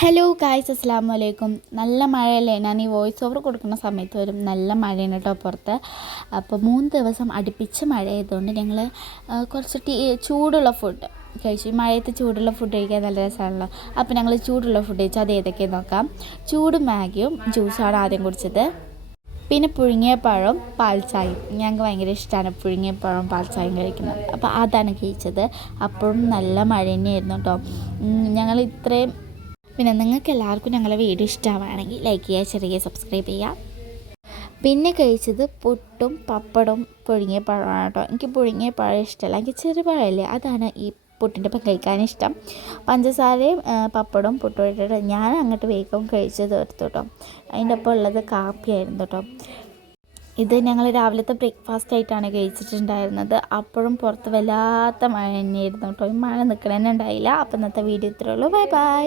Hello guys, അസ്സലാമു അലൈക്കും. നല്ല മഴയല്ലേ? ഞാൻ ഈ വോയിസ് ഓവർ കൊടുക്കുന്ന സമയത്ത് വരും നല്ല മഴയാണ് കേട്ടോ പുറത്ത്. അപ്പോൾ 3 ദിവസം അടുപ്പിച്ച് മഴ ആയതുകൊണ്ട് ഞങ്ങൾ കുറച്ച് ചൂടുള്ള ഫുഡ് കഴിച്ചു. മഴയത്ത് ചൂടുള്ള ഫുഡ് കഴിക്കാൻ നല്ല രസമാണല്ലോ. അപ്പോൾ ഞങ്ങൾ ചൂടുള്ള ഫുഡ് കഴിച്ചു. അത് ഏതൊക്കെയെന്ന് നോക്കാം. ചൂട് മാഗിയും ജ്യൂസാണ് ആദ്യം കുടിച്ചത്. പിന്നെ പുഴുങ്ങിയ പഴവും പാൽ ചായയും. ഞങ്ങൾക്ക് ഭയങ്കര ഇഷ്ടമാണ് പുഴുങ്ങിയ പഴവും പാൽ ചായയും കഴിക്കുന്നത്. അപ്പോൾ അതാണ് കഴിച്ചത്. അപ്പോഴും നല്ല മഴ തന്നെയായിരുന്നു കേട്ടോ. ഞങ്ങൾ ഇത്രയും പിന്നെ നിങ്ങൾക്ക് എല്ലാവർക്കും ഞങ്ങളുടെ വീഡിയോ ഇഷ്ടമാണെങ്കിൽ ലൈക്ക് ചെയ്യുക, ചെറിയ സബ്സ്ക്രൈബ് ചെയ്യുക. പിന്നെ കഴിച്ചത് പുട്ടും പപ്പടവും പുഴുങ്ങിയ പഴമാണ് കേട്ടോ. എനിക്ക് പുഴുങ്ങിയ പഴം ഇഷ്ടമല്ല, എനിക്ക് ചെറുപഴമല്ലേ അതാണ് ഈ പുട്ടിൻ്റെ ഒപ്പം കഴിക്കാനിഷ്ടം. പഞ്ചസാരയും പപ്പടവും പുട്ടും ഇട്ടിട്ട് ഞാൻ അങ്ങോട്ട് വേഗം കഴിച്ച് തീർത്തു കേട്ടോ. അതിൻ്റെ ഒപ്പം ഉള്ളത് കാപ്പിയായിരുന്നു കേട്ടോ. ഇത് ഞങ്ങൾ രാവിലത്തെ ബ്രേക്ക്ഫാസ്റ്റ് ആയിട്ടാണ് കഴിച്ചിട്ടുണ്ടായിരുന്നത്. അപ്പോഴും പുറത്ത് വല്ലാത്ത മഴ തന്നെയായിരുന്നു കേട്ടോ. ഈ മഴ നിൽക്കണ തന്നെ ഉണ്ടായില്ല. അപ്പം ഇന്നത്തെ വീഡിയോ ഇത്രയേ ഉള്ളൂ. Bye bye.